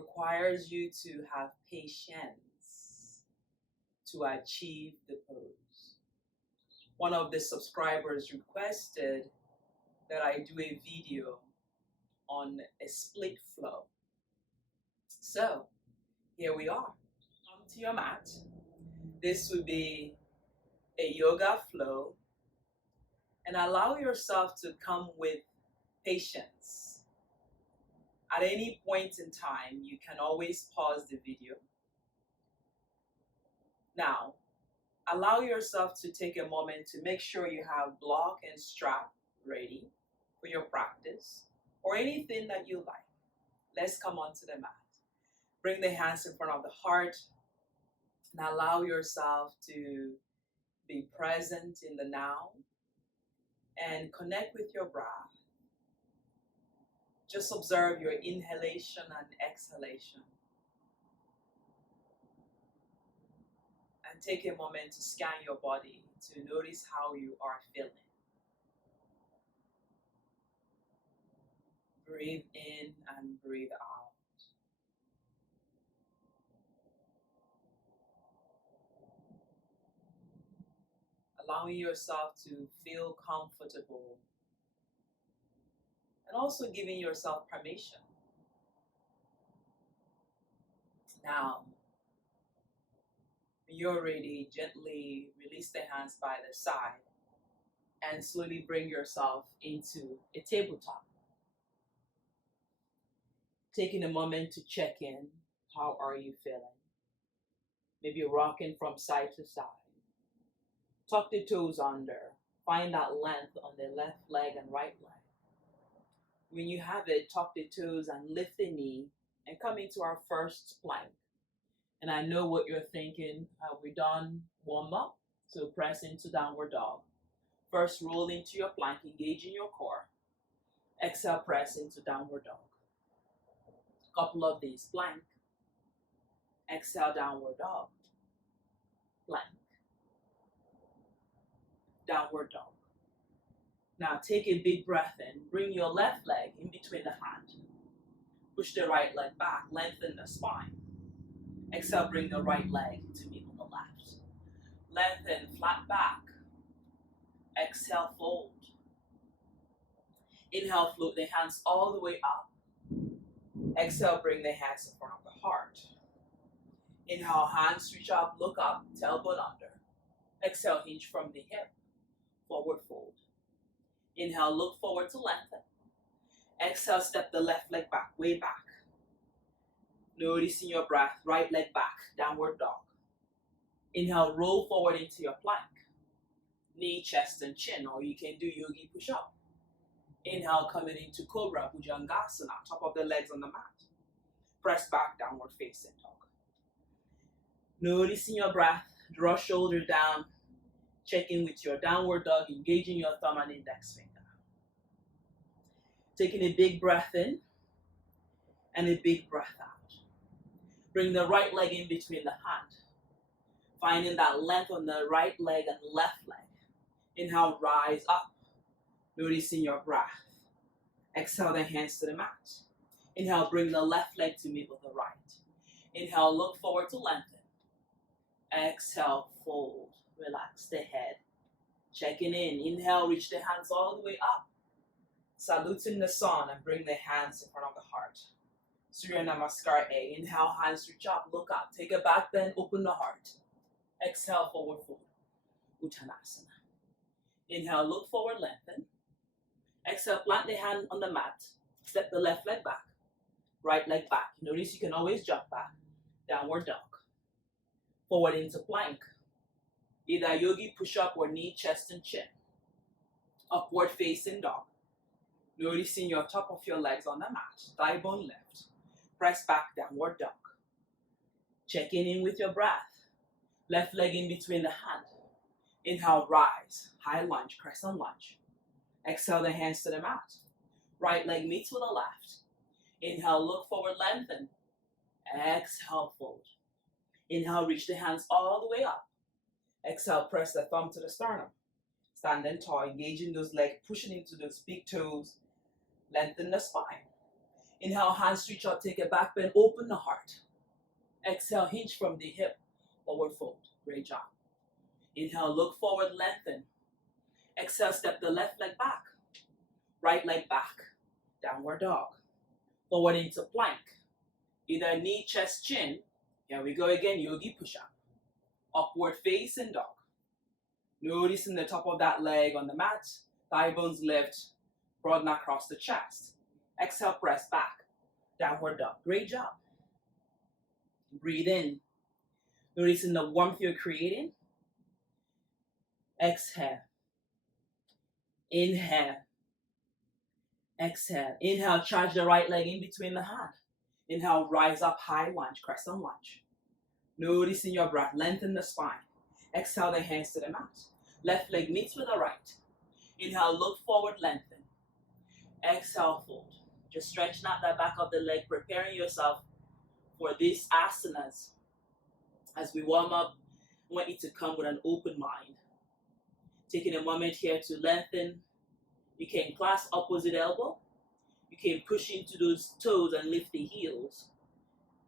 requires you to have patience to achieve the pose. One of the subscribers requested that I do a video on a split flow. So here we are. Come to your mat. This would be a yoga flow, and allow yourself to come with patience. At any point in time, you can always pause the video. Now, allow yourself to take a moment to make sure you have block and strap ready for your practice or anything that you like. Let's come onto the mat. Bring the hands in front of the heart and allow yourself to be present in the now and connect with your breath. Just observe your inhalation and exhalation. And take a moment to scan your body to notice how you are feeling. Breathe in and breathe out. Allowing yourself to feel comfortable and also giving yourself permission. Now, when you're ready, gently release the hands by the side and slowly bring yourself into a tabletop. Taking a moment to check in. How are you feeling? Maybe rocking from side to side. Tuck the toes under. Find that length on the left leg and right leg. When you have it, tuck the toes and lift the knee and come into our first plank. And I know what you're thinking. Have we done warm up? So press into downward dog. First, roll into your plank, engaging your core. Exhale, press into downward dog. Couple of these. Plank. Exhale, downward dog. Plank. Downward dog. Now take a big breath in. Bring your left leg in between the hand. Push the right leg back. Lengthen the spine. Exhale, bring the right leg to meet on the left. Lengthen, flat back. Exhale, fold. Inhale, float the hands all the way up. Exhale, bring the hands in front of the heart. Inhale, hands reach up, look up, tailbone under. Exhale, hinge from the hip. Forward fold. Inhale, look forward to lengthen. Exhale, step the left leg back, way back. Noticing your breath, right leg back, downward dog. Inhale, roll forward into your plank. Knee, chest, and chin, or you can do yogi push-up. Inhale, coming into cobra, bhujangasana, top of the legs on the mat. Press back, downward facing dog. Noticing your breath, draw shoulder down. Check in with your downward dog, engaging your thumb and index finger. Taking a big breath in and a big breath out. Bring the right leg in between the hand. Finding that length on the right leg and left leg. Inhale, rise up. Noticing your breath. Exhale, the hands to the mat. Inhale, bring the left leg to meet with the right. Inhale, look forward to lengthen. Exhale, fold. Relax the head. Checking in. Inhale, reach the hands all the way up. Saluting the sun and bring the hands in front of the heart. Surya Namaskar A. Inhale, hands reach up, look up. Take a back bend, open the heart. Exhale, forward fold. Uttanasana. Inhale, look forward, lengthen. Exhale, plant the hand on the mat. Step the left leg back. Right leg back. Notice you can always jump back. Downward dog. Forward into plank. Either yogi push-up or knee, chest, and chin. Upward facing dog. Noticing your top of your legs on the mat. Thigh bone left. Press back, downward dog. Checking in with your breath. Left leg in between the hand. Inhale, rise. High lunge, crescent lunge. Exhale, the hands to the mat. Right leg meets with the left. Inhale, look forward, lengthen. Exhale, fold. Inhale, reach the hands all the way up. Exhale, press the thumb to the sternum. Standing tall, engaging those legs, pushing into those big toes. Lengthen the spine. Inhale, hands reach up, take a back bend, open the heart. Exhale, hinge from the hip, forward fold. Great job. Inhale, look forward, lengthen. Exhale, step the left leg back. Right leg back. Downward dog. Forward into plank. Either knee, chest, chin. Here we go again, yogi push-up. Upward facing dog. Noticing the top of that leg on the mat. Thigh bones lift. Broaden across the chest. Exhale, press back. Downward dog. Great job. Breathe in. Noticing the warmth you're creating. Exhale. Inhale. Exhale. Inhale, charge the right leg in between the hand. Inhale, rise up, high lunge, crescent lunge. Noticing your breath, lengthen the spine. Exhale, the hands to the mat. Left leg meets with the right. Inhale, look forward, lengthen. Exhale, fold. Just stretching out the back of the leg, preparing yourself for these asanas. As we warm up, I want you to come with an open mind. Taking a moment here to lengthen. You can clasp opposite elbow. You can push into those toes and lift the heels.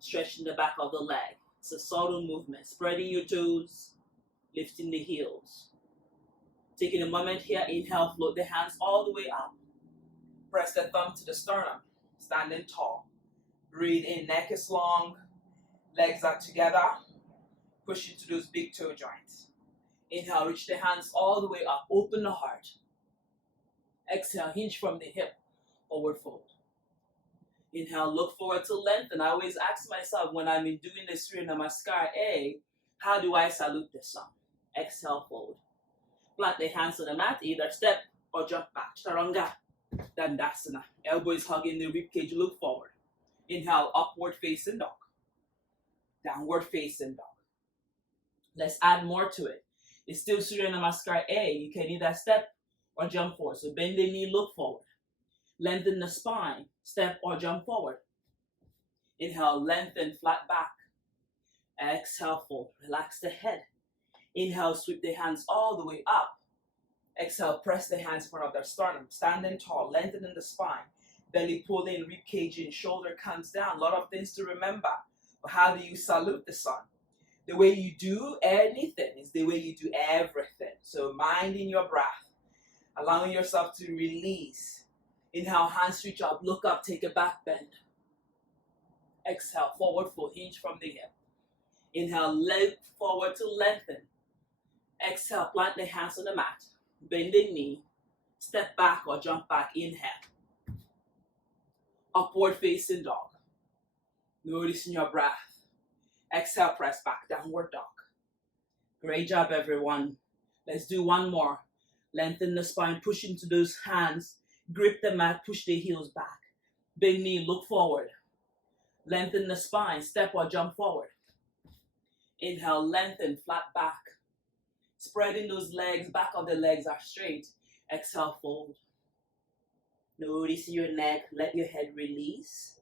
Stretching the back of the leg. It's a subtle movement. Spreading your toes, lifting the heels. Taking a moment here, inhale, float the hands all the way up. Press the thumb to the sternum, standing tall. Breathe in, neck is long, legs are together. Push into those big toe joints. Inhale, reach the hands all the way up, open the heart. Exhale, hinge from the hip, forward fold. Inhale, look forward to lengthen. I always ask myself when I'm doing the Surya Namaskar A, how do I salute the sun? Exhale, fold. Plant the hands on the mat, either step or jump back. Chaturanga, Dandasana. Elbows hugging the ribcage, look forward. Inhale, upward facing dog. Downward facing dog. Let's add more to it. It's still Surya Namaskar A. You can either step or jump forward. So bend the knee, look forward. Lengthen the spine, step or jump forward. Inhale, lengthen, flat back. Exhale, fold. Relax the head. Inhale, sweep the hands all the way up. Exhale, press the hands in front of the sternum. Standing tall, lengthening the spine. Belly pull in, rib cage in, shoulder comes down. A lot of things to remember. But how do you salute the sun? The way you do anything is the way you do everything. So minding your breath. Allowing yourself to release. Inhale, hands reach up, look up, take a back bend. Exhale, forward fold, hinge from the hip. Inhale, leg forward to lengthen. Exhale, plant the hands on the mat. Bend the knee, step back or jump back, inhale. Upward facing dog. Noticing your breath. Exhale, press back, downward dog. Great job, everyone. Let's do one more. Lengthen the spine, push into those hands. Grip the mat, push the heels back. Big knee, look forward. Lengthen the spine, step or jump forward. Inhale, lengthen, flat back. Spreading those legs, back of the legs are straight. Exhale, fold. Notice your neck, let your head release.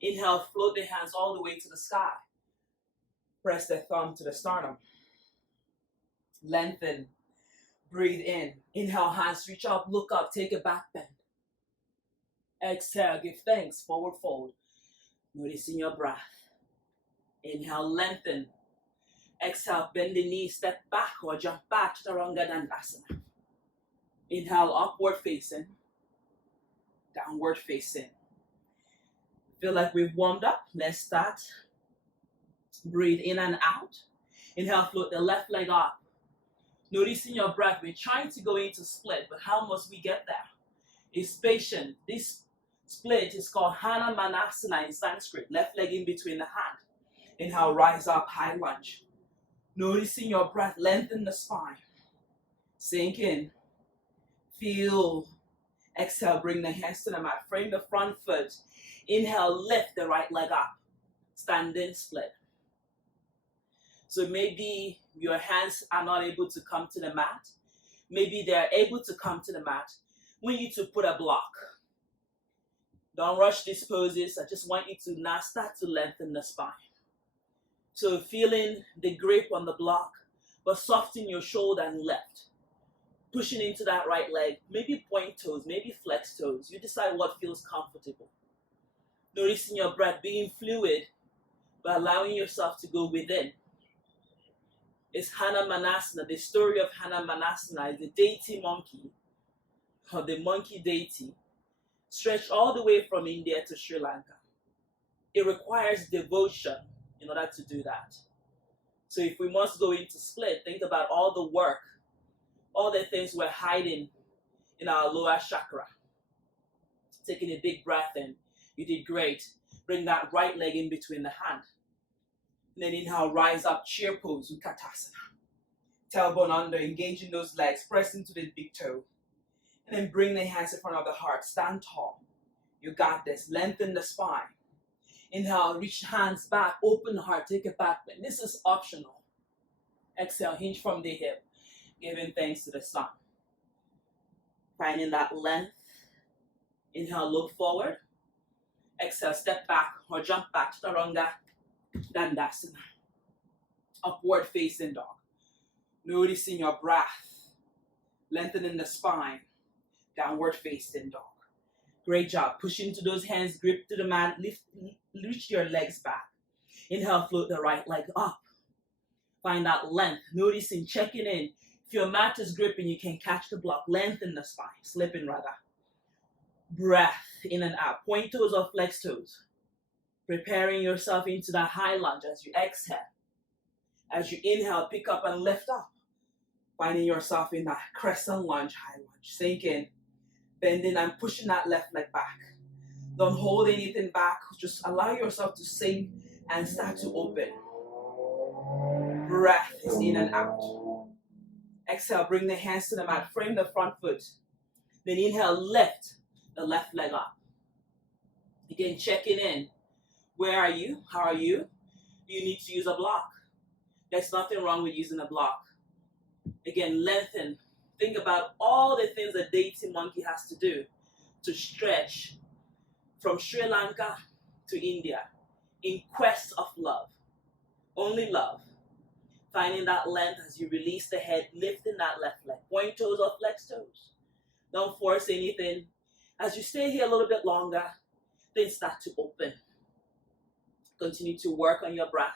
Inhale, float the hands all the way to the sky. Press the thumb to the sternum. Lengthen. Breathe in. Inhale, hands reach up, look up, take a back bend. Exhale, give thanks, forward fold. Noticing your breath. Inhale, lengthen. Exhale, bend the knee, step back or jump back, Chaturanga Dandasana. Inhale, upward facing. Downward facing. Feel like we've warmed up. Let's start. Breathe in and out. Inhale, float the left leg up. Noticing your breath. We're trying to go into split, but how must we get there? It's patient. This split is called Hanumanasana in Sanskrit. Left leg in between the hand. Inhale, rise up, high lunge. Noticing your breath, lengthen the spine. Sink in. Feel. Exhale, bring the hands to the mat. Frame the front foot. Inhale, lift the right leg up. Standing split. So maybe your hands are not able to come to the mat. Maybe they're able to come to the mat. We need to put a block. Don't rush these poses. I just want you to now start to lengthen the spine. So feeling the grip on the block, but soften your shoulder and lift. Pushing into that right leg. Maybe point toes, maybe flex toes. You decide what feels comfortable. Noticing your breath being fluid, but allowing yourself to go within. It's Hanumanasana. The story of Hanumanasana is the deity monkey, or the monkey deity, stretched all the way from India to Sri Lanka. It requires devotion in order to do that. So if we must go into split, think about all the work, all the things we're hiding in our lower chakra. Taking a big breath in. You did great. Bring that right leg in between the hand. And then inhale, rise up, chair pose, Utkatasana. Tailbone under, engaging those legs, press into the big toe. And then bring the hands in front of the heart. Stand tall. You got this. Lengthen the spine. Inhale, reach hands back, open the heart, take a back bend. This is optional. Exhale, hinge from the hip, giving thanks to the sun. Finding that length. Inhale, look forward. Exhale, step back or jump back, Chaturanga Dandasana. Upward facing dog. Noticing your breath. Lengthening the spine. Downward facing dog. Great job. Push into those hands, grip to the mat, reach your legs back. Inhale, float the right leg up. Find that length. Noticing, checking in. If your mat is gripping, you can catch the block. Lengthen the spine, slipping rather. Breath in and out. Point toes or flex toes. Preparing yourself into that high lunge as you exhale. As you inhale, pick up and lift up. Finding yourself in that crescent lunge, high lunge. Sink in. Bending and pushing that left leg back. Don't hold anything back. Just allow yourself to sink and start to open. Breath is in and out. Exhale, bring the hands to the mat. Frame the front foot. Then inhale, lift the left leg up. Again, checking in. Where are you? How are you? Do you need to use a block? There's nothing wrong with using a block. Again, lengthen. Think about all the things a deity monkey has to do to stretch from Sri Lanka to India in quest of love. Only love. Finding that length as you release the head, lifting that left leg. Point toes or flex toes. Don't force anything. As you stay here a little bit longer, things start to open. Continue to work on your breath.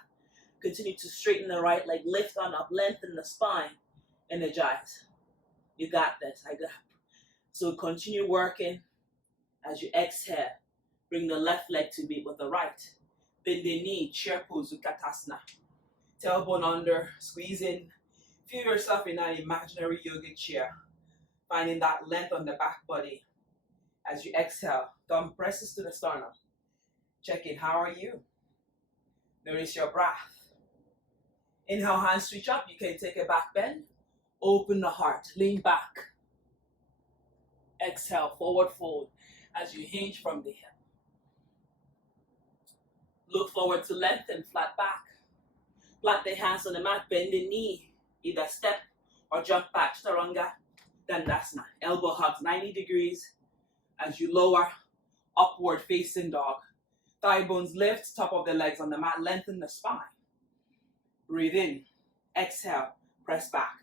Continue to straighten the right leg, lift on up, lengthen the spine, energize. You got this. I got. So continue working. As you exhale, bring the left leg to meet with the right. Bend the knee, chair pose, Utkatasana. Tailbone under, squeeze in. Feel yourself in that imaginary yogic chair. Finding that length on the back body. As you exhale, thumb presses to the sternum. Check in. How are you? Notice your breath. Inhale, hands reach up. You can take a back bend. Open the heart. Lean back. Exhale, forward fold as you hinge from the hip. Look forward to lengthen, flat back. Plant the hands on the mat, bend the knee. Either step or jump back. Chaturanga Dandasana. Elbow hugs 90 degrees as you lower, upward facing dog. Thigh bones lift, top of the legs on the mat, lengthen the spine. Breathe in. Exhale, press back.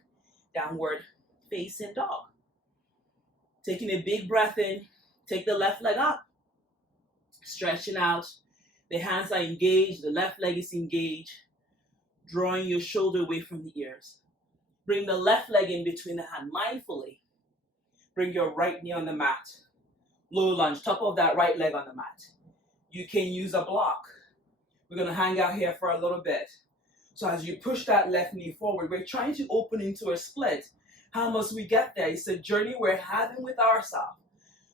Downward facing dog. Taking a big breath in. Take the left leg up. Stretching out. The hands are engaged. The left leg is engaged. Drawing your shoulder away from the ears. Bring the left leg in between the hand mindfully. Bring your right knee on the mat. Low lunge. Top of that right leg on the mat. You can use a block. We're going to hang out here for a little bit. So as you push that left knee forward, we're trying to open into a split. How must we get there? It's a journey we're having with ourselves.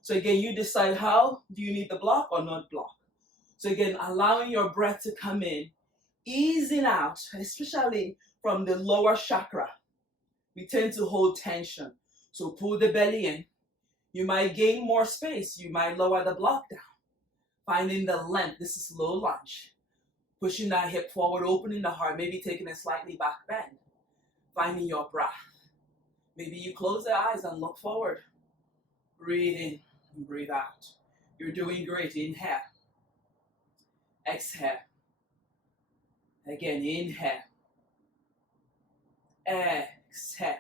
So again, you decide how do you need the block or not block. So again, allowing your breath to come in, easing out, especially from the lower chakra. We tend to hold tension. So pull the belly in. You might gain more space. You might lower the block down. Finding the length. This is low lunge. Pushing that hip forward, opening the heart, maybe taking a slightly back bend. Finding your breath. Maybe you close the eyes and look forward. Breathe in and breathe out. You're doing great. Inhale. Exhale. Again, inhale. Exhale.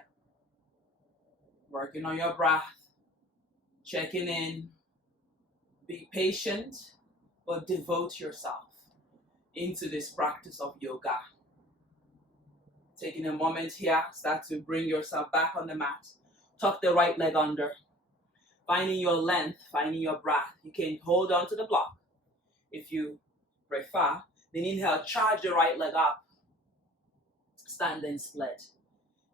Working on your breath. Checking in. Be patient. but devote yourself into this practice of yoga. Taking a moment here, start to bring yourself back on the mat. Tuck the right leg under. Finding your length, finding your breath. You can hold on to the block if you prefer. Then inhale, charge the right leg up. Stand and split.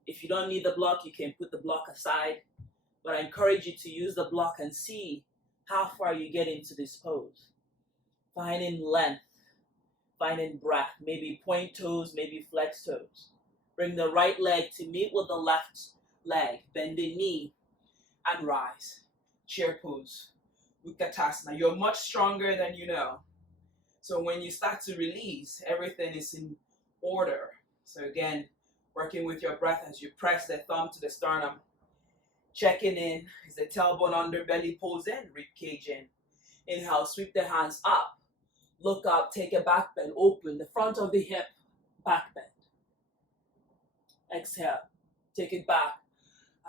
If you don't need the block, you can put the block aside. But I encourage you to use the block and see how far you get into this pose. Finding length, finding breath. Maybe point toes, maybe flex toes. Bring the right leg to meet with the left leg. Bend the knee and rise. Chair pose. Utkatasana. You're much stronger than you know. So when you start to release, everything is in order. So again, working with your breath as you press the thumb to the sternum. Checking in. Is the tailbone under, belly pulls in, rib cage in. Inhale, sweep the hands up. Look up, take a back bend, open the front of the hip, back bend. Exhale, take it back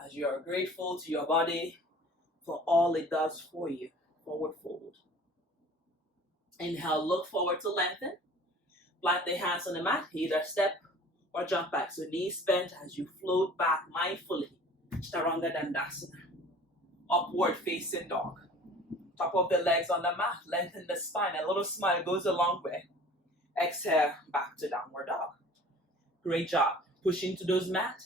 as you are grateful to your body for all it does for you. Forward fold. Inhale, look forward to lengthen. Plant the hands on the mat, either step or jump back. So knees bent as you float back mindfully. Chaturanga Dandasana. Upward facing dog. Top of the legs on the mat, lengthen the spine. A little smile goes a long way. Exhale, back to downward dog. Great job. Push into those mat,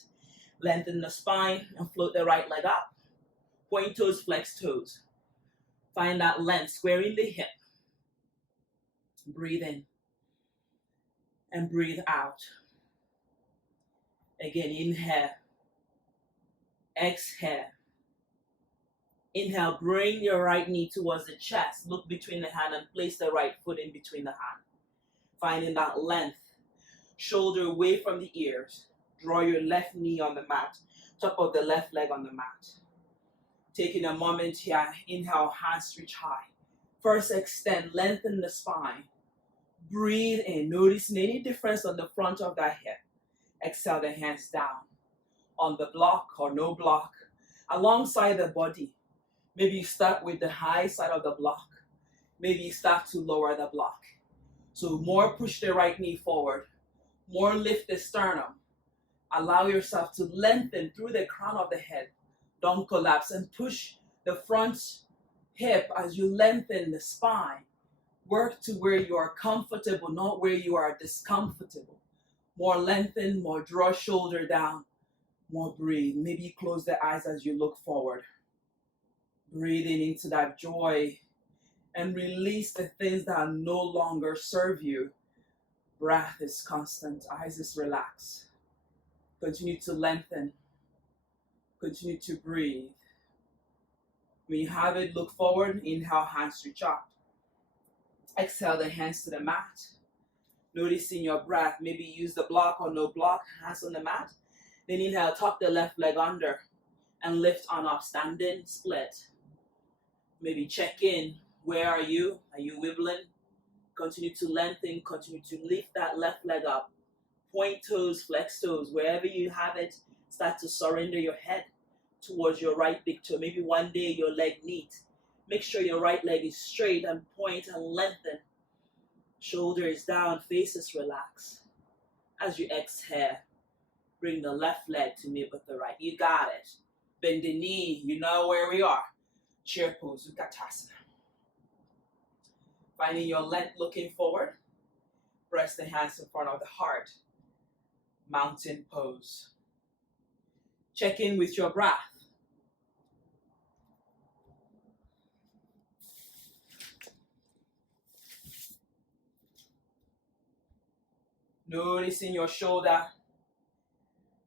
lengthen the spine, and float the right leg up. Point toes, flex toes. Find that length, squaring the hip. Breathe in and breathe out. Again, inhale. Exhale. Inhale, bring your right knee towards the chest. Look between the hand and place the right foot in between the hand. Finding that length. Shoulder away from the ears. Draw your left knee on the mat. Top of the left leg on the mat. Taking a moment here. Inhale, hands reach high. First extend, lengthen the spine. Breathe in. Noticing any difference on the front of that hip. Exhale the hands down. On the block or no block. Alongside the body. Maybe you start with the high side of the block. Maybe you start to lower the block. So more push the right knee forward. More lift the sternum. Allow yourself to lengthen through the crown of the head. Don't collapse and push the front hip as you lengthen the spine. Work to where you are comfortable, not where you are discomfortable. More lengthen, more draw shoulder down, more breathe. Maybe you close the eyes as you look forward. Breathing into that joy and release the things that no longer serve you. Breath is constant, eyes is relaxed. Continue to lengthen. Continue to breathe. When you have it, look forward. Inhale, hands reach up. Exhale the hands to the mat. Noticing your breath. Maybe use the block or no block. Hands on the mat. Then inhale, tuck the left leg under. And lift on up. Standing, split. Maybe check in. Where are you? Are you wibbling? Continue to lengthen. Continue to lift that left leg up. Point toes, flex toes. Wherever you have it, start to surrender your head towards your right big toe. Maybe one day your leg neat. Make sure your right leg is straight and point and lengthen. Shoulder is down, face is relaxed. As you exhale, bring the left leg to meet with the right. You got it. Bend the knee. You know where we are. Chair pose, Utkatasana. Finding your length looking forward. Press the hands in front of the heart. Mountain pose. Check in with your breath. Noticing your shoulder.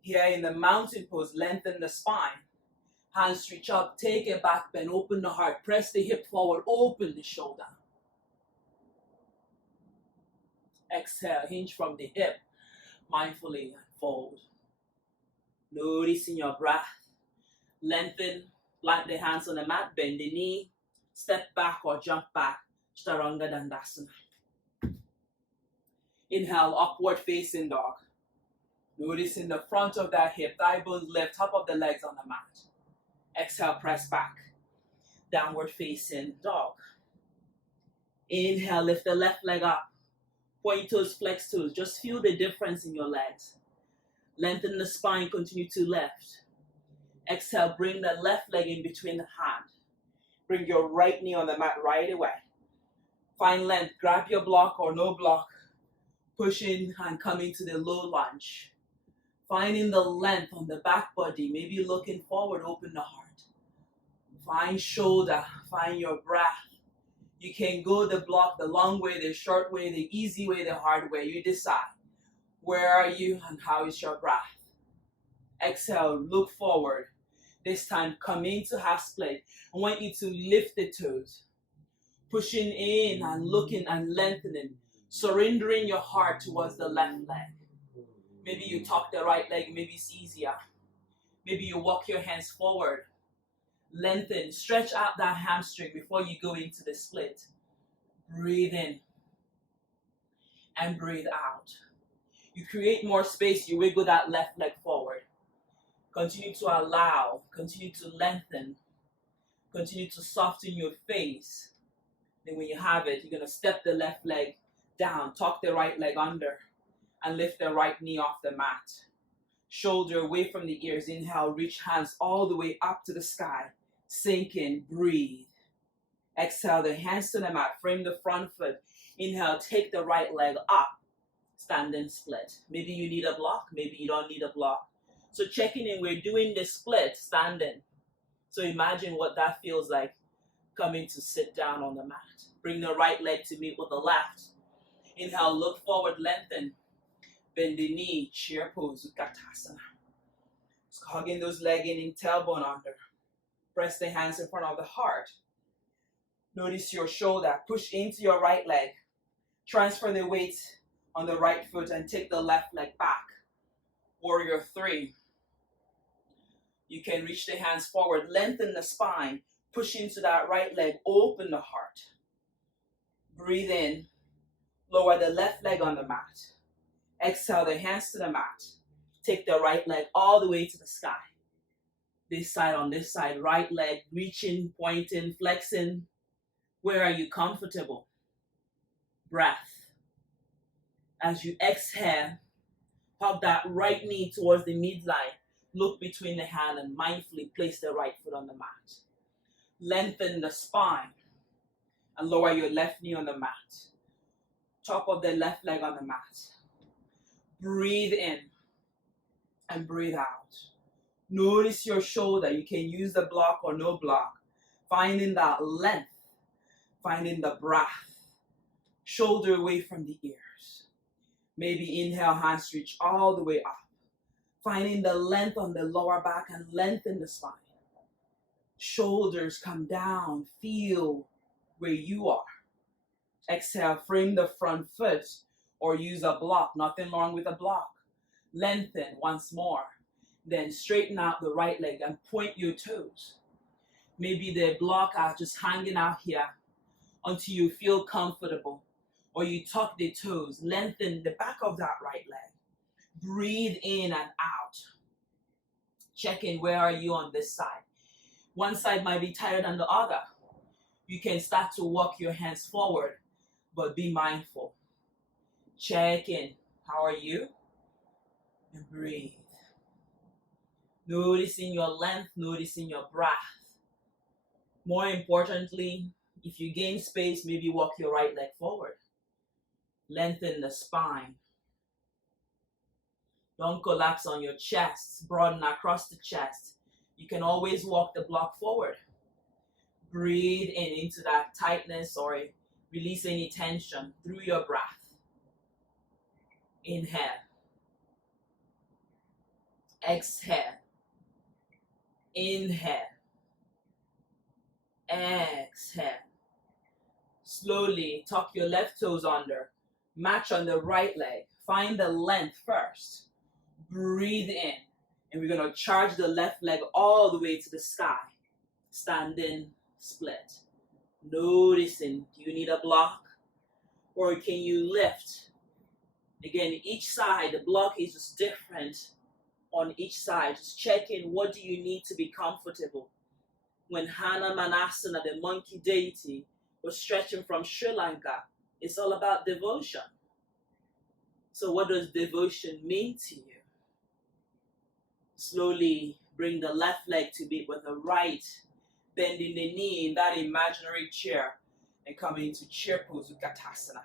Here in the mountain pose, lengthen the spine. Hands reach up, take a back bend, open the heart, press the hip forward, open the shoulder. Exhale, hinge from the hip, mindfully fold. Noticing your breath. Lengthen, plant the hands on the mat, bend the knee, step back or jump back, Chaturanga Dandasana. Inhale, upward facing dog. Noticing the front of that hip, thigh bones lift, top of the legs on the mat. Exhale, press back. Downward facing dog. Inhale, lift the left leg up. Point toes, flex toes. Just feel the difference in your legs. Lengthen the spine, continue to lift. Exhale, bring the left leg in between the hand. Bring your right knee on the mat right away. Find length, grab your block or no block. Push in and come into the low lunge. Finding the length on the back body, maybe looking forward, open the heart. Find shoulder, find your breath. You can go the block, the long way, the short way, the easy way, the hard way. You decide. Where are you and how is your breath? Exhale, look forward. This time, come into half split. I want you to lift the toes. Pushing in and looking and lengthening. Surrendering your heart towards the left leg. Maybe you tuck the right leg, maybe it's easier. Maybe you walk your hands forward. Lengthen, stretch out that hamstring before you go into the split. Breathe in and breathe out. You create more space, you wiggle that left leg forward. Continue to allow, continue to lengthen, continue to soften your face. Then when you have it, you're going to step the left leg down, tuck the right leg under, and lift the right knee off the mat. Shoulder away from the ears. Inhale, reach hands all the way up to the sky. Sink in, breathe. Exhale, the hands to the mat, frame the front foot. Inhale, take the right leg up, standing split. Maybe you need a block, maybe you don't need a block. So checking in, we're doing the split, standing. So imagine what that feels like, coming to sit down on the mat. Bring the right leg to meet with the left. Inhale, look forward, lengthen. Bend the knee, chair pose, Utkatasana. Just hugging those legs in tailbone under. Press the hands in front of the heart. Notice your shoulder. Push into your right leg. Transfer the weight on the right foot and take the left leg back. Warrior 3. You can reach the hands forward. Lengthen the spine. Push into that right leg. Open the heart. Breathe in. Lower the left leg on the mat. Exhale the hands to the mat. Take the right leg all the way to the sky. This side on this side. Right leg reaching, pointing, flexing. Where are you comfortable? Breath. As you exhale, hug that right knee towards the midline. Look between the hand and mindfully place the right foot on the mat. Lengthen the spine and lower your left knee on the mat. Top of the left leg on the mat. Breathe in and breathe out. Notice your shoulder. You can use the block or no block. Finding that length. Finding the breath. Shoulder away from the ears. Maybe inhale, hands reach all the way up. Finding the length on the lower back and lengthen the spine. Shoulders come down. Feel where you are. Exhale, frame the front foot or use a block. Nothing wrong with a block. Lengthen once more. Then straighten out the right leg and point your toes. Maybe the block are just hanging out here until you feel comfortable. Or you tuck the toes. Lengthen the back of that right leg. Breathe in and out. Check in, where are you on this side? One side might be tighter than the other. You can start to walk your hands forward, but be mindful. Check in. How are you? And breathe. Noticing your length, noticing your breath. More importantly, if you gain space, maybe walk your right leg forward. Lengthen the spine. Don't collapse on your chest. Broaden across the chest. You can always walk the block forward. Breathe in into that tightness or release any tension through your breath. Inhale. Exhale. Inhale. Exhale. Slowly tuck your left toes under. Match on the right leg. Find the length first. Breathe in. And we're going to charge the left leg all the way to the sky. Standing split. Noticing, do you need a block? Or can you lift? Again, each side, the block is just different on each side. Just check in, what do you need to be comfortable? When Hanumanasana, the monkey deity, We're stretching from Sri Lanka. It's all about devotion. So what does devotion mean to you? Slowly bring the left leg to meet with the right, bending the knee in that imaginary chair and coming into chair pose, Utkatasana.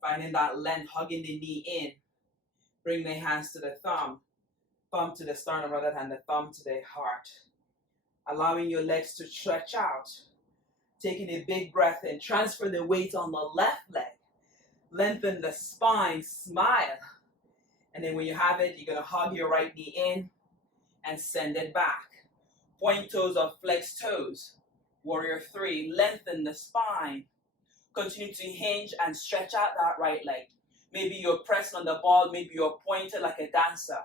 Finding that length, hugging the knee in. Bring the hands to the thumb to the sternum rather than the thumb to the heart. Allowing your legs to stretch out. Taking a big breath in. Transfer the weight on the left leg. Lengthen the spine, smile. And then when you have it, you're going to hug your right knee in and send it back. Point toes or flex toes. Warrior 3, lengthen the spine. Continue to hinge and stretch out that right leg. Maybe you're pressing on the ball, maybe you're pointed like a dancer.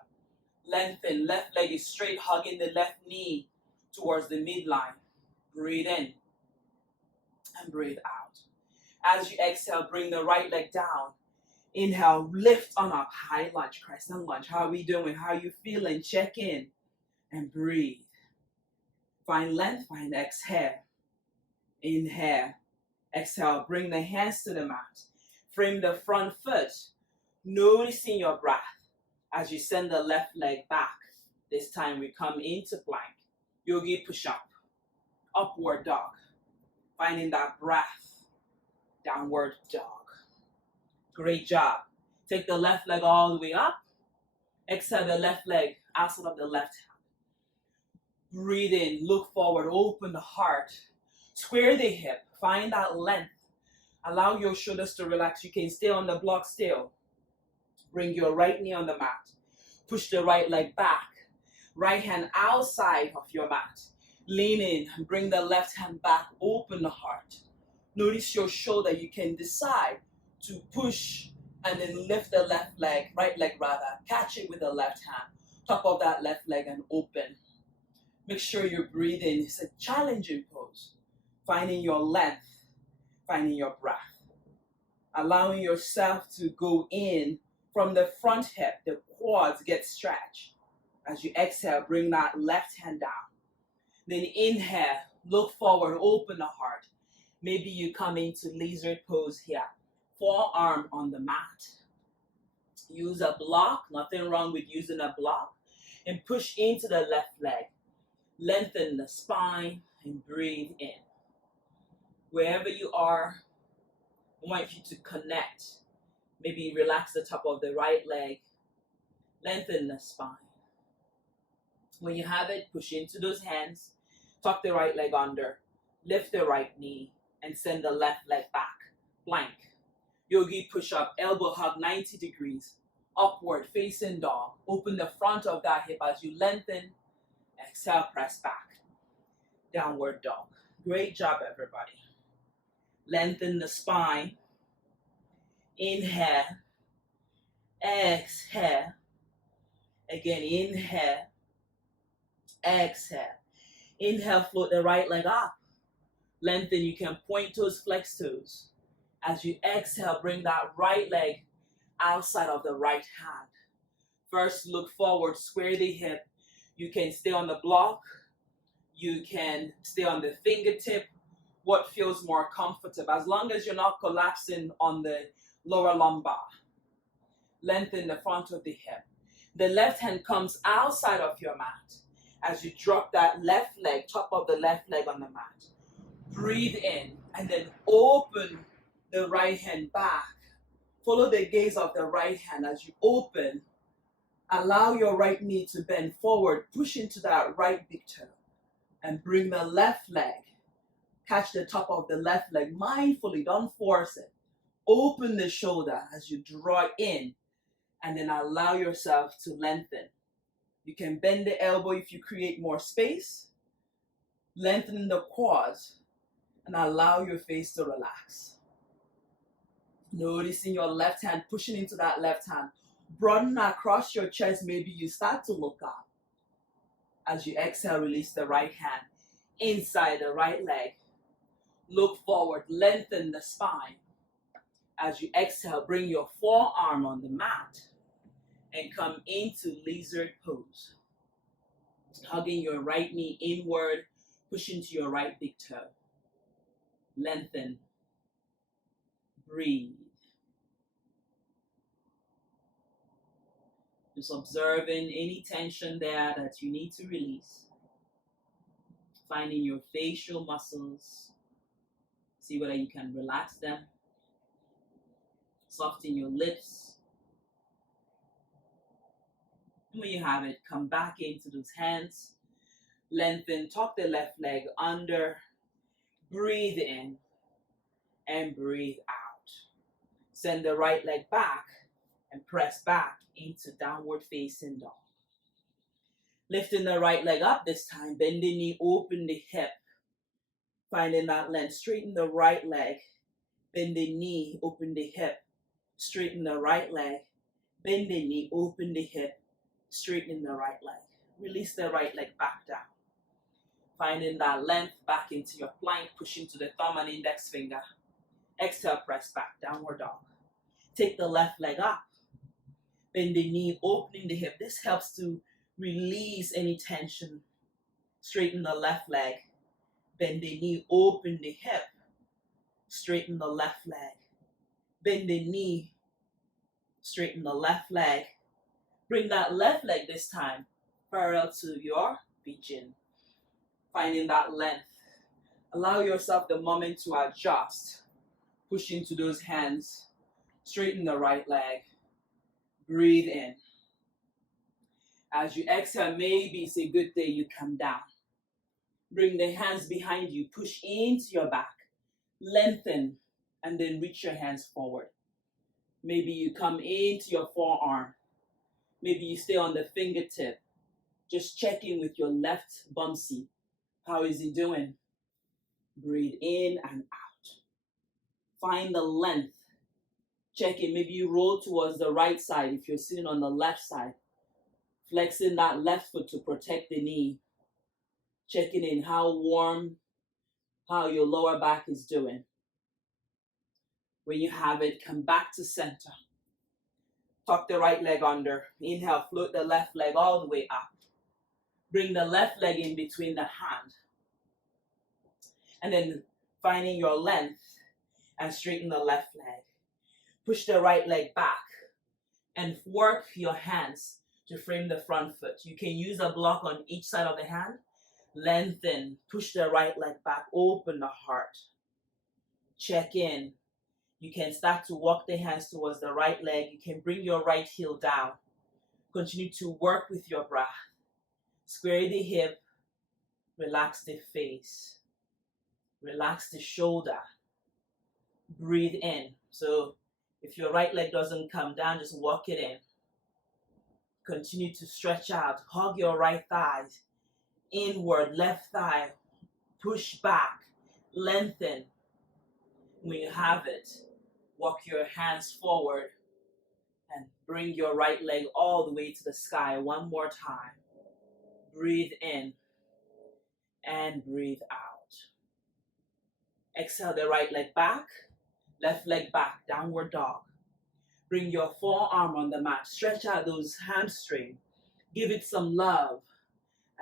Lengthen, left leg is straight, hugging the left knee towards the midline. Breathe in and breathe out. As you exhale, bring the right leg down. Inhale, lift on up, high lunge, crescent lunge. How are we doing? How are you feeling? Check in and breathe. Find length, find exhale. Inhale, exhale, bring the hands to the mat. Frame the front foot, noticing your breath as you send the left leg back. This time we come into plank. Yogi push-up, upward dog. Finding that breath, downward dog. Great job. Take the left leg all the way up. Exhale the left leg outside of the left hand. Breathe in, look forward, open the heart. Square the hip, find that length. Allow your shoulders to relax. You can stay on the block still. Bring your right knee on the mat. Push the right leg back. Right hand outside of your mat. Lean in and bring the left hand back. Open the heart. Notice your shoulder. You can decide to push and then lift the left leg, right leg rather. Catch it with the left hand. Top of that left leg and open. Make sure you're breathing. It's a challenging pose. Finding your length. Finding your breath. Allowing yourself to go in from the front hip. The quads get stretched. As you exhale, bring that left hand down. Then inhale, look forward, open the heart. Maybe you come into lizard pose here. Forearm on the mat. Use a block, nothing wrong with using a block. And push into the left leg. Lengthen the spine and breathe in. Wherever you are, I want you to connect. Maybe relax the top of the right leg. Lengthen the spine. When you have it, push into those hands. Tuck the right leg under. Lift the right knee and send the left leg back. Plank. Yogi push-up, elbow hug 90 degrees. Upward facing dog. Open the front of that hip as you lengthen. Exhale, press back. Downward dog. Great job, everybody. Lengthen the spine. Inhale. Exhale. Again, inhale. Exhale. Inhale, float the right leg up. Lengthen, you can point toes, flex toes. As you exhale, bring that right leg outside of the right hand. First, look forward, square the hip. You can stay on the block. You can stay on the fingertip. What feels more comfortable, as long as you're not collapsing on the lower lumbar. Lengthen the front of the hip. The left hand comes outside of your mat. As you drop that left leg, top of the left leg on the mat. Breathe in and then open the right hand back. Follow the gaze of the right hand as you open. Allow your right knee to bend forward. Push into that right big toe. And bring the left leg. Catch the top of the left leg mindfully. Don't force it. Open the shoulder as you draw in. And then allow yourself to lengthen. You can bend the elbow if you create more space. Lengthen the quads. And allow your face to relax. Noticing your left hand pushing into that left hand. Broaden across your chest. Maybe you start to look up. As you exhale, release the right hand. Inside the right leg. Look forward. Lengthen the spine. As you exhale, bring your forearm on the mat. And come into lizard pose. Hugging your right knee inward. Push into your right big toe. Lengthen. Breathe. Just observing any tension there that you need to release. Finding your facial muscles. See whether you can relax them. Soften your lips. And when you have it, come back into those hands. Lengthen, tuck the left leg under. Breathe in and breathe out. Send the right leg back and press back into downward facing dog. Lifting the right leg up this time. Bend the knee, open the hip. Finding that length. Straighten the right leg. Bend the knee, open the hip. Straighten the right leg. Bend the knee, open the hip. Straighten the right leg. Release the right leg back down. Finding that length back into your plank. Pushing to the thumb and index finger. Exhale, press back. Downward dog. Take the left leg up. Bend the knee, opening the hip. This helps to release any tension. Straighten the left leg. Bend the knee, open the hip. Straighten the left leg. Bend the knee. Straighten the left leg. Bring that left leg this time parallel to your pigeon. Finding that length. Allow yourself the moment to adjust. Push into those hands. Straighten the right leg. Breathe in. As you exhale, maybe it's a good day you come down. Bring the hands behind you. Push into your back. Lengthen and then reach your hands forward. Maybe you come into your forearm. Maybe you stay on the fingertip. Just check in with your left bum seat. How is he doing? Breathe in and out. Find the length. Check in. Maybe you roll towards the right side if you're sitting on the left side. Flexing that left foot to protect the knee. Checking in how warm, how your lower back is doing. When you have it, come back to center. Tuck the right leg under. Inhale, float the left leg all the way up. Bring the left leg in between the hand. And then finding your length and straighten the left leg. Push the right leg back and work your hands to frame the front foot. You can use a block on each side of the hand. Lengthen, push the right leg back, open the heart. Check in. You can start to walk the hands towards the right leg. You can bring your right heel down. Continue to work with your breath. Square the hip. Relax the face. Relax the shoulder. Breathe in. So if your right leg doesn't come down, just walk it in. Continue to stretch out. Hug your right thighs. Inward, left thigh. Push back. Lengthen. When you have it, walk your hands forward and bring your right leg all the way to the sky. One more time. Breathe in and breathe out. Exhale the right leg back, left leg back, downward dog. Bring your forearm on the mat. Stretch out those hamstrings. Give it some love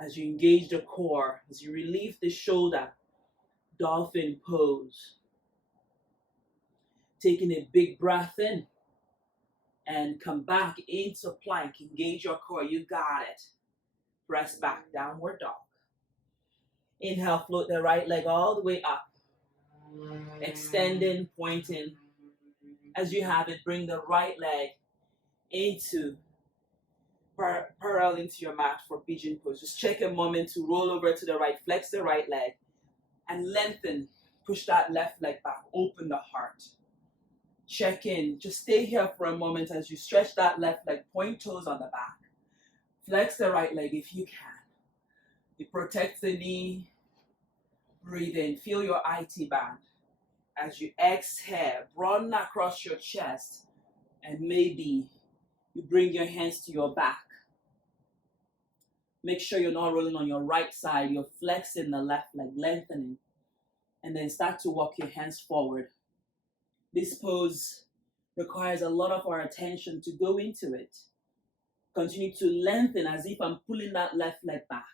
as you engage the core, as you relieve the shoulder. Dolphin pose. Taking a big breath in and come back into plank. Engage your core. You got it. Press back, downward dog. Inhale, float the right leg all the way up. Extending, pointing. As you have it, bring the right leg into parallel into your mat for pigeon pose. Just check a moment to roll over to the right, flex the right leg, and lengthen. Push that left leg back, open the heart. Check in. Just stay here for a moment as you stretch that left leg, point toes on the back. Flex the right leg if you can. It protects the knee. Breathe in. Feel your IT band. As you exhale, broaden across your chest, and maybe you bring your hands to your back. Make sure you're not rolling on your right side. You're flexing the left leg, lengthening. And then start to walk your hands forward. This pose requires a lot of our attention to go into it. Continue to lengthen as if I'm pulling that left leg back.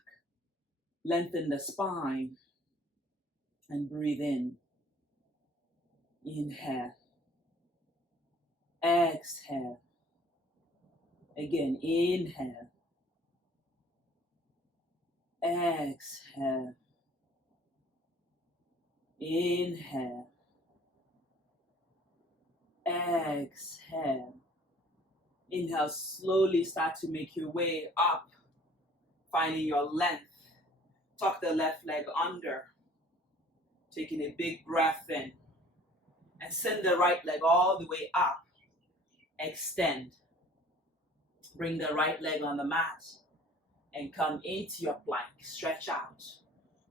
Lengthen the spine and breathe in. Inhale. Exhale. Again, inhale. Exhale. Inhale. Exhale. Inhale, slowly start to make your way up, finding your length. Tuck the left leg under, taking a big breath in, and send the right leg all the way up. Extend. Bring the right leg on the mat and come into your plank. Stretch out.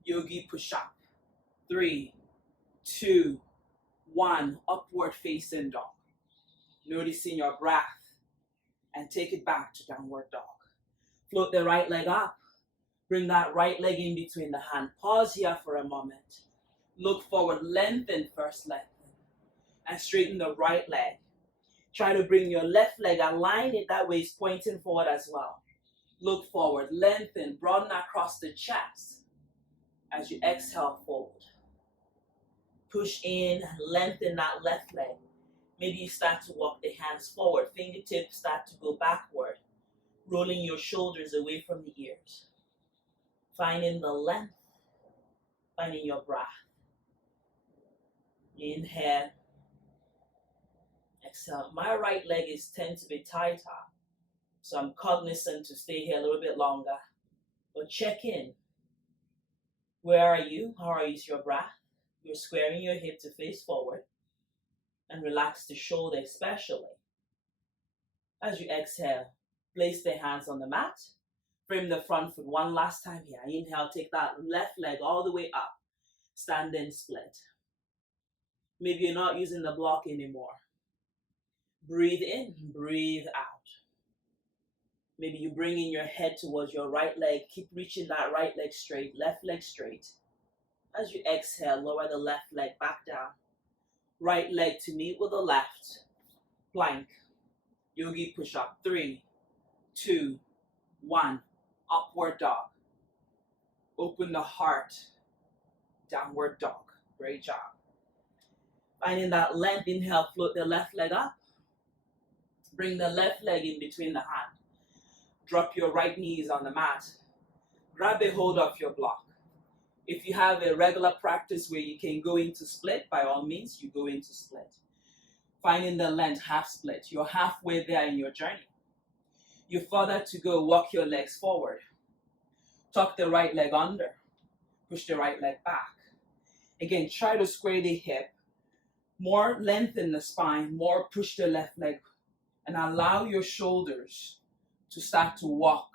Yogi push up. 3, 2, 1. Upward facing dog. Noticing your breath and take it back to downward dog. Float the right leg up. Bring that right leg in between the hand. Pause here for a moment. Look forward. Lengthen first leg. And straighten the right leg. Try to bring your left leg, align it that way, it's pointing forward as well. Look forward, lengthen, broaden across the chest. As you exhale, fold. Push in, lengthen that left leg. Maybe you start to walk the hands forward, fingertips start to go backward, rolling your shoulders away from the ears. Finding the length, finding your breath. Inhale. Exhale. My right leg tends to be tighter, so I'm cognizant to stay here a little bit longer. But check in. Where are you? How are you with your breath? You're squaring your hip to face forward and relax the shoulder especially. As you exhale, place the hands on the mat. Frame the front foot one last time here. Inhale, take that left leg all the way up. Standing split. Maybe you're not using the block anymore. Breathe in, breathe out. Maybe you bring in your head towards your right leg. Keep reaching that right leg straight, left leg straight. As you exhale, lower the left leg back down. Right leg to meet with the left. Plank. Yogi push up. 3, 2, 1. Upward dog. Open the heart. Downward dog. Great job. Finding that length, inhale, float the left leg up. Bring the left leg in between the hand. Drop your right knees on the mat. Grab a hold of your block. If you have a regular practice where you can go into split, by all means, you go into split. Finding the length, half split. You're halfway there in your journey. You further to go, walk your legs forward. Tuck the right leg under. Push the right leg back. Again, try to square the hip. More lengthen the spine, more push the left leg. And allow your shoulders to start to walk.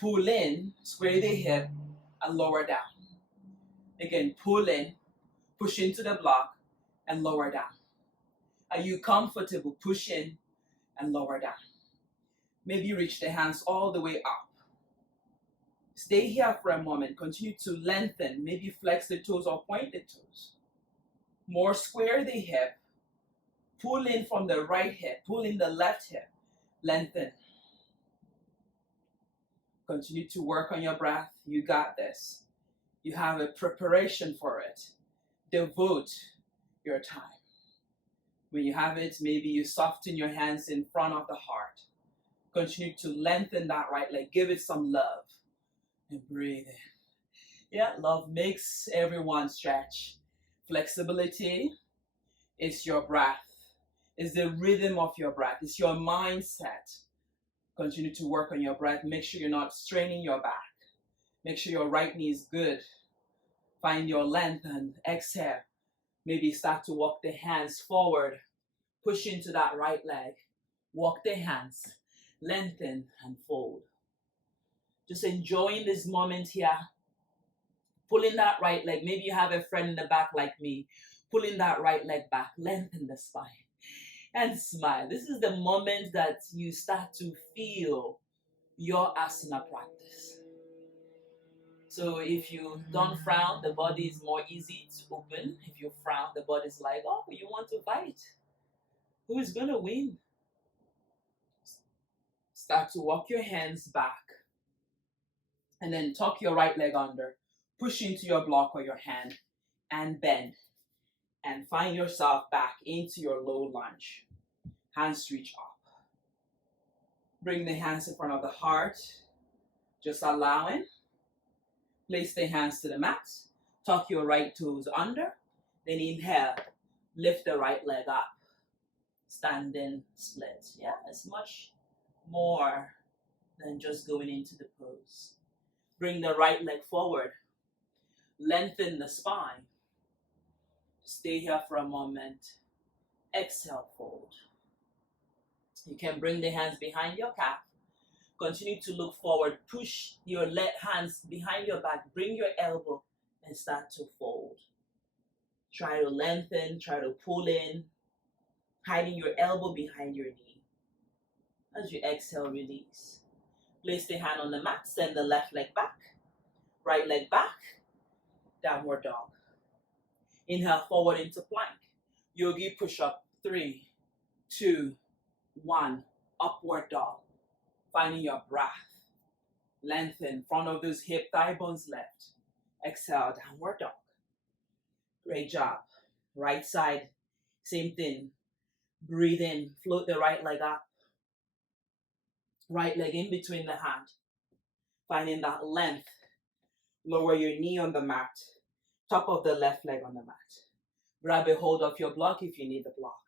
Pull in, square the hip, and lower down. Again, pull in, push into the block, and lower down. Are you comfortable? Push in and lower down. Maybe reach the hands all the way up. Stay here for a moment. Continue to lengthen. Maybe flex the toes or point the toes. More square the hip. Pull in from the right hip. Pull in the left hip. Lengthen. Continue to work on your breath. You got this. You have a preparation for it. Devote your time. When you have it, maybe you soften your hands in front of the heart. Continue to lengthen that right leg. Give it some love. And breathe in. Yeah, love makes everyone stretch. Flexibility is your breath. It's the rhythm of your breath. It's your mindset. Continue to work on your breath. Make sure you're not straining your back. Make sure your right knee is good. Find your length and exhale. Maybe start to walk the hands forward. Push into that right leg. Walk the hands. Lengthen and fold. Just enjoying this moment here. Pulling that right leg. Maybe you have a friend in the back like me. Pulling that right leg back. Lengthen the spine. And smile. This is the moment that you start to feel your asana practice. So if you don't frown, the body is more easy to open. If you frown, the body is like, oh, you want to fight. Who is going to win? Start to walk your hands back. And then tuck your right leg under. Push into your block or your hand. And bend. And find yourself back into your low lunge. Hands reach up. Bring the hands in front of the heart. Just allowing. Place the hands to the mat. Tuck your right toes under. Then inhale. Lift the right leg up. Standing split. Yeah, it's much more than just going into the pose. Bring the right leg forward. Lengthen the spine. Stay here for a moment. Exhale, fold. You can bring the hands behind your calf. Continue to look forward. Push your hands behind your back. Bring your elbow and start to fold. Try to lengthen. Try to pull in. Hiding your elbow behind your knee. As you exhale, release. Place the hand on the mat. Send the left leg back. Right leg back. Downward dog. Inhale forward into plank. Yogi push-up. 3, 2, 1. Upward dog. Finding your breath. Lengthen. Front of those hip, thigh bones left. Exhale, downward dog. Great job. Right side, same thing. Breathe in. Float the right leg up. Right leg in between the hand. Finding that length. Lower your knee on the mat. Top of the left leg on the mat. Grab a hold of your block if you need the block.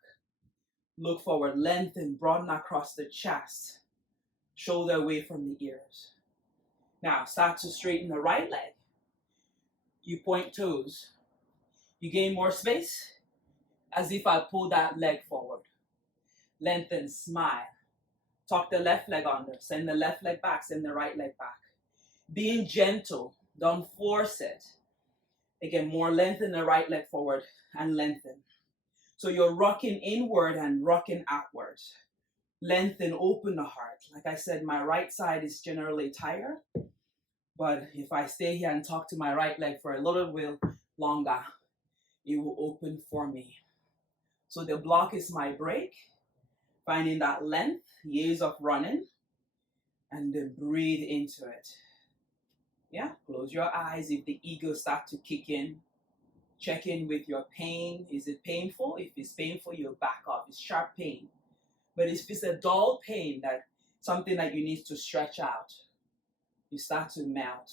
Look forward, lengthen, broaden across the chest. Shoulder away from the ears. Now start to straighten the right leg. You point toes. You gain more space as if I pull that leg forward. Lengthen, smile. Tuck the left leg under. Send the left leg back, send the right leg back. Being gentle, don't force it. Again, more lengthen the right leg forward and lengthen. So you're rocking inward and rocking outwards. Lengthen, open the heart. Like I said, my right side is generally tired. But if I stay here and talk to my right leg for a little bit longer, it will open for me. So the block is my break. Finding that length, years of running. And then breathe into it. Yeah, close your eyes if the ego starts to kick in. Check in with your pain. Is it painful? If it's painful, you back off. It's sharp pain. But if it's a dull pain, that something that you need to stretch out, you start to melt.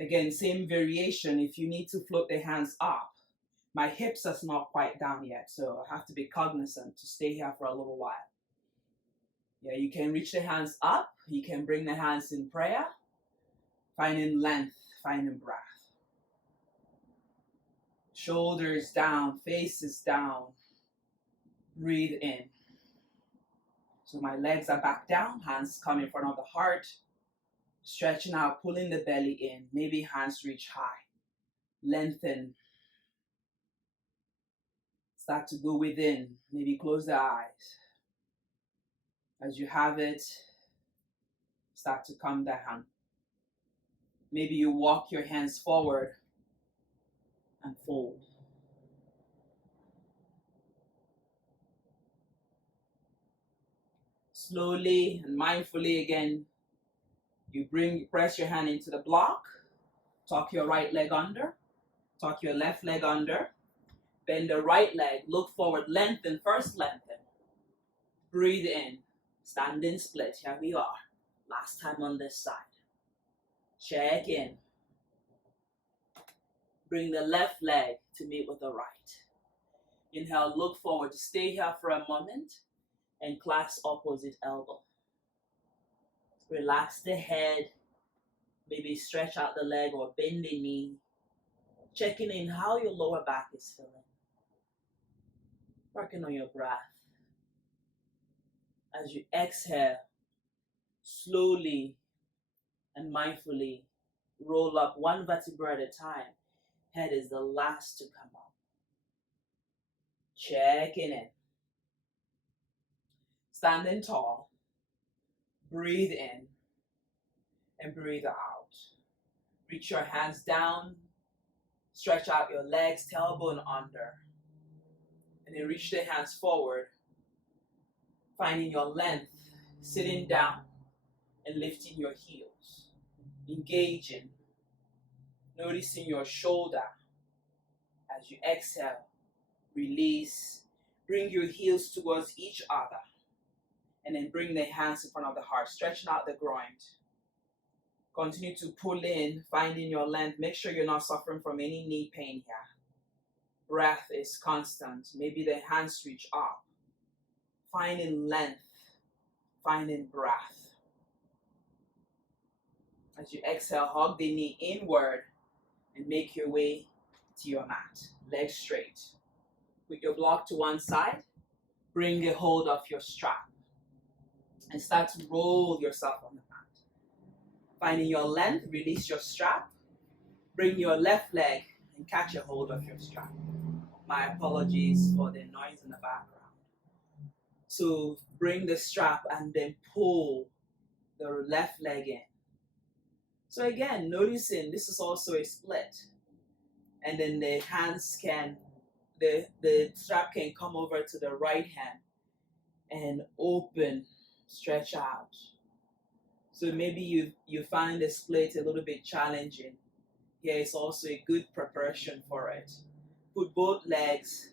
Again, same variation. If you need to float the hands up, my hips are not quite down yet, so I have to be cognizant to stay here for a little while. Yeah, you can reach the hands up. You can bring the hands in prayer. Finding length, finding breath. Shoulders down, faces down. Breathe in. So my legs are back down, hands come in front of the heart. Stretching out, pulling the belly in. Maybe hands reach high. Lengthen. Start to go within. Maybe close the eyes. As you have it, start to come down. Maybe you walk your hands forward and fold. Slowly and mindfully again, you press your hand into the block, tuck your right leg under, tuck your left leg under, bend the right leg, look forward, lengthen, first lengthen. Breathe in, standing split, here we are. Last time on this side. Check in. Bring the left leg to meet with the right. Inhale, look forward. Stay here for a moment and clasp opposite elbow. Relax the head. Maybe stretch out the leg or bend the knee. Checking in how your lower back is feeling. Working on your breath. As you exhale, slowly and mindfully roll up one vertebra at a time. Head is the last to come up. Checking in. Standing tall. Breathe in and breathe out. Reach your hands down. Stretch out your legs, tailbone under. And then reach the hands forward. Finding your length. Sitting down and lifting your heels. Engaging. Noticing your shoulder As you exhale, release. Bring your heels towards each other. And then bring the hands in front of the heart, stretching out the groin. Continue to pull in, finding your length. Make sure you're not suffering from any knee pain here. Breath is constant. Maybe the hands reach up. Finding length, finding breath. As you exhale, hug the knee inward and make your way to your mat. Legs straight. Put your block to one side. Bring a hold of your strap. And start to roll yourself on the mat. Finding your length, release your strap. Bring your left leg and catch a hold of your strap. My apologies for the noise in the background. So bring the strap and then pull the left leg in. So again, noticing this is also a split. And then the hands can, the strap can come over to the right hand and open, stretch out. So maybe you find the split a little bit challenging. Here is also a good preparation for it. Put both legs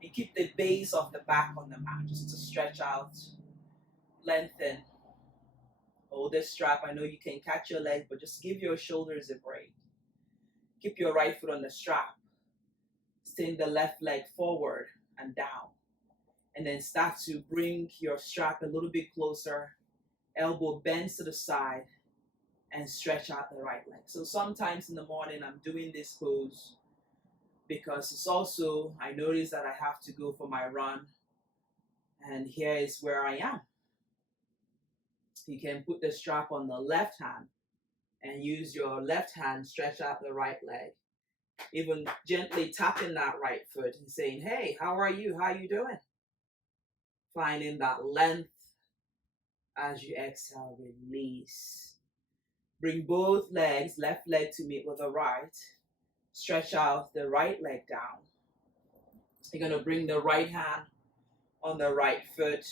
and keep the base of the back on the mat just to stretch out, lengthen. Hold the strap. I know you can catch your leg, but just give your shoulders a break. Keep your right foot on the strap. Send the left leg forward and down. And then start to bring your strap a little bit closer. Elbow bends to the side and stretch out the right leg. So sometimes in the morning I'm doing this pose because it's also, I notice that I have to go for my run. And here is where I am. You can put the strap on the left hand and use your left hand, stretch out the right leg. Even gently tapping that right foot and saying, hey, how are you? How are you doing? Finding that length as you exhale, release. Bring both legs, left leg to meet with the right. Stretch out the right leg down. You're going to bring the right hand on the right foot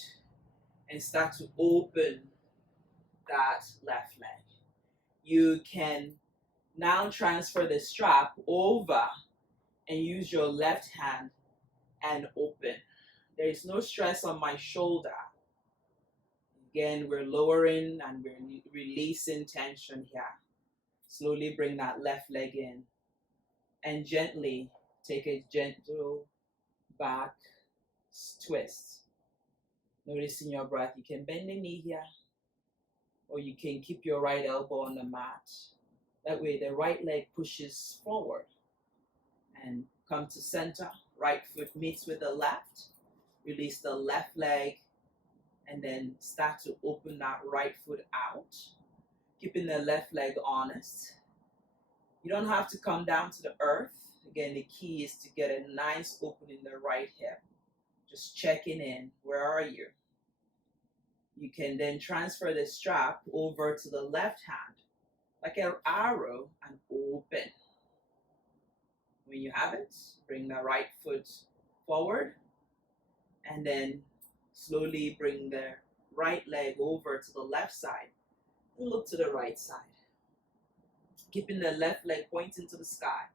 and start to open that left leg. You can now transfer the strap over and use your left hand and open. There is no stress on my shoulder. Again, we're lowering and we're releasing tension here. Slowly bring that left leg in and gently take a gentle back twist. Noticing your breath. You can bend the knee here or you can keep your right elbow on the mat. That way the right leg pushes forward and come to center. Right foot meets with the left. Release the left leg and then start to open that right foot out. Keeping the left leg honest. You don't have to come down to the earth. Again, the key is to get a nice open in the right hip. Just checking in. Where are you? You can then transfer the strap over to the left hand, like an arrow, and open. When you have it, bring the right foot forward, and then slowly bring the right leg over to the left side, and look to the right side. Keeping the left leg pointing to the sky.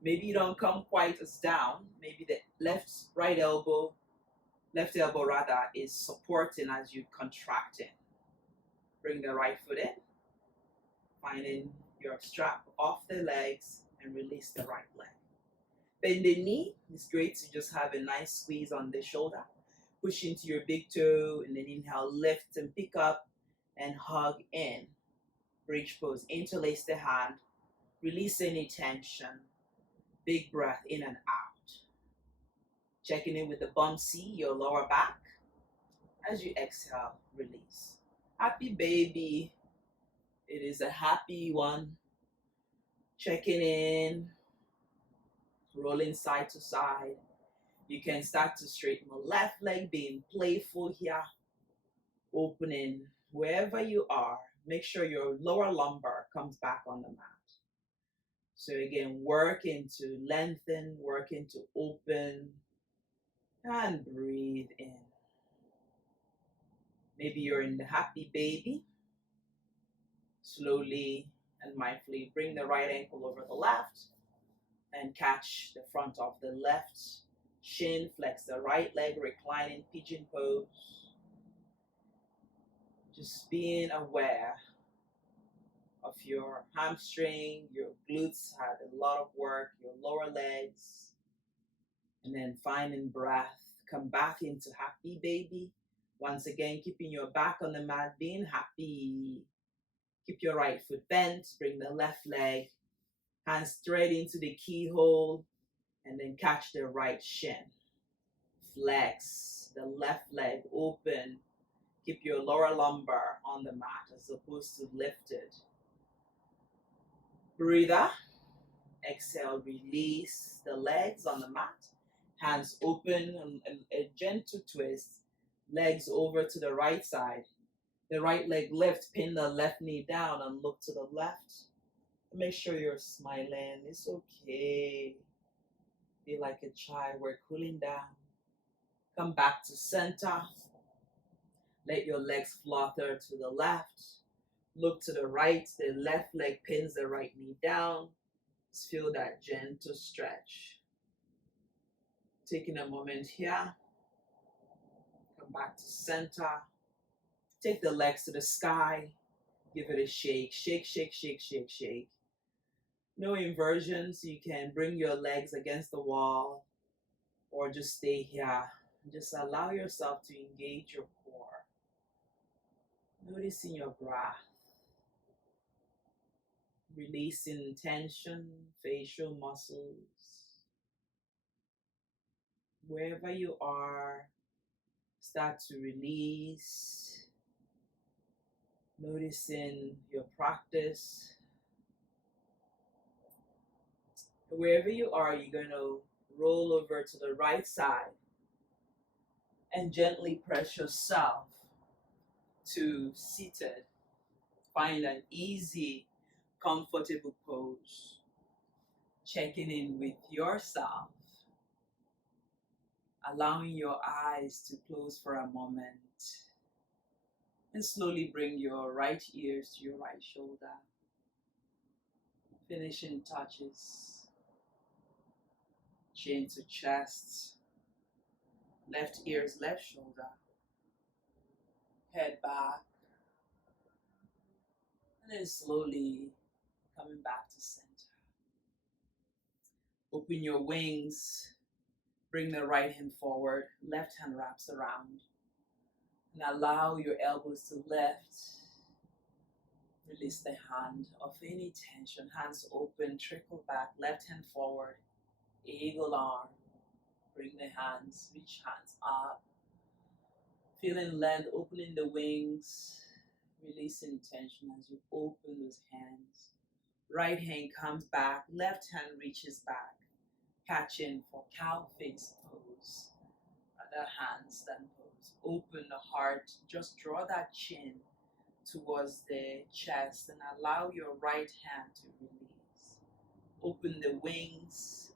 Maybe you don't come quite as down. Maybe the left elbow rather is supporting as you contracting. Bring the right foot in, finding your strap off the legs and release the right leg. Bend the knee. It's great to just have a nice squeeze on the shoulder. Push into your big toe and then inhale, lift and pick up and hug in. Bridge pose. Interlace the hand. Release any tension. Big breath in and out. Checking in with the bum C, your lower back. As you exhale, release. Happy baby. It is a happy one. Checking in. Rolling side to side. You can start to straighten the left leg, being playful here. Opening wherever you are. Make sure your lower lumbar comes back on the mat. So again, working to lengthen, working to open, and breathe in. Maybe you're in the happy baby. Slowly and mindfully bring the right ankle over the left. And catch the front of the left shin, flex the right leg, reclining pigeon pose. Just being aware of your hamstring, your glutes had a lot of work, your lower legs, and then finding breath. Come back into happy baby. Once again, keeping your back on the mat, being happy. Keep your right foot bent, bring the left leg, hands straight into the keyhole, and then catch the right shin. Flex the left leg open. Keep your lower lumbar on the mat as opposed to lifted. Breather. Exhale, release the legs on the mat. Hands open and a gentle twist. Legs over to the right side. The right leg lift, pin the left knee down and look to the left. Make sure you're smiling. It's okay. Be like a child. We're cooling down. Come back to center. Let your legs flutter to the left. Look to the right. The left leg pins the right knee down. Just feel that gentle stretch. Taking a moment here. Come back to center. Take the legs to the sky. Give it a shake. Shake, shake, shake, shake, shake. No inversions. You can bring your legs against the wall or just stay here. Just allow yourself to engage your core. Noticing your breath. Releasing tension, facial muscles. Wherever you are, start to release. Noticing your practice. Wherever you are, you're going to roll over to the right side and gently press yourself to seated. Find an easy, comfortable pose. Checking in with yourself. Allowing your eyes to close for a moment. And slowly bring your right ears to your right shoulder. Finishing touches. Chin to chest. Left ears, left shoulder. Head back. And then slowly coming back to center. Open your wings. Bring the right hand forward. Left hand wraps around. And allow your elbows to lift. Release the hand of any tension. Hands open, trickle back. Left hand forward. Eagle arm. Bring the hands, reach hands up. Feeling length, opening the wings. Releasing tension as you open those hands. Right hand comes back, left hand reaches back. Catching for cow face pose. Other handstand pose. Open the heart, just draw that chin towards the chest and allow your right hand to release. Open the wings.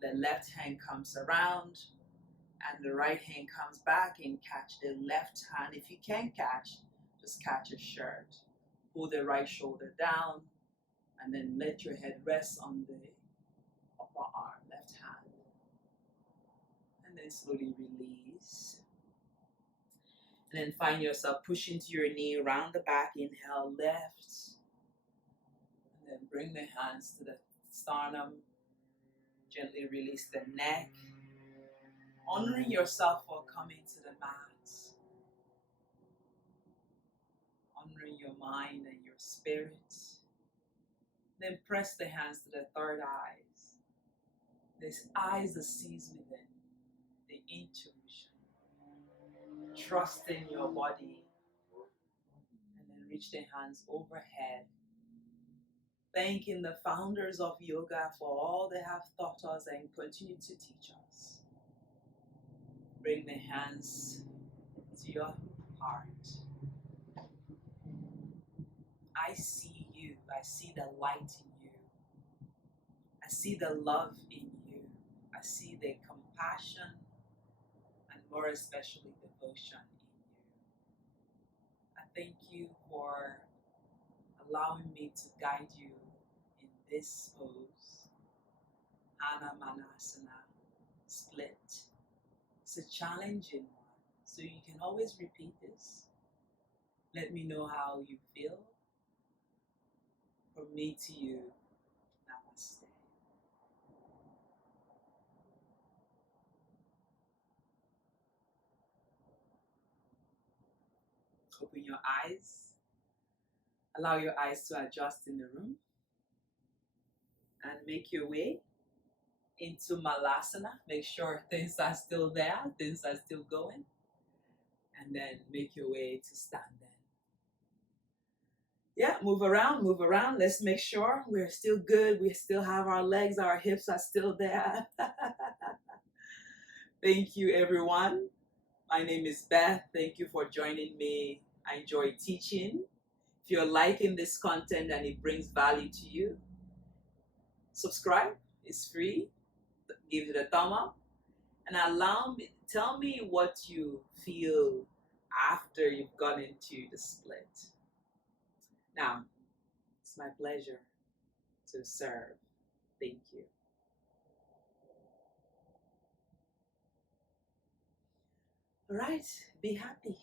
The left hand comes around and the right hand comes back and catch the left hand. If you can't catch, just catch a shirt. Pull the right shoulder down and then let your head rest on the upper arm, left hand. And then slowly release. And then find yourself pushing to your knee, round the back, inhale, lift. And then bring the hands to the sternum. Gently release the neck. Honoring yourself for coming to the mat. Honoring your mind and your spirit. Then press the hands to the third eyes. This eyes that sees within. The intuition. Trusting your body. And then reach the hands overhead. Thanking the founders of yoga for all they have taught us and continue to teach us. Bring the hands to your heart. I see you. I see the light in you. I see the love in you. I see the compassion and more especially devotion in you. I thank you for allowing me to guide you in this pose. Anamanasana split. It's a challenging one, so you can always repeat this. Let me know how you feel. From me to you, namaste. Open your eyes. Allow your eyes to adjust in the room. And make your way into Malasana. Make sure things are still there, things are still going. And then make your way to standing. Yeah, move around, move around. Let's make sure we're still good. We still have our legs, our hips are still there. Thank you, everyone. My name is Beth. Thank you for joining me. I enjoy teaching. If you're liking this content and it brings value to you, subscribe. It's free. Give it a thumb up. And tell me what you feel after you've gone into the split. Now, it's my pleasure to serve. Thank you. All right, be happy.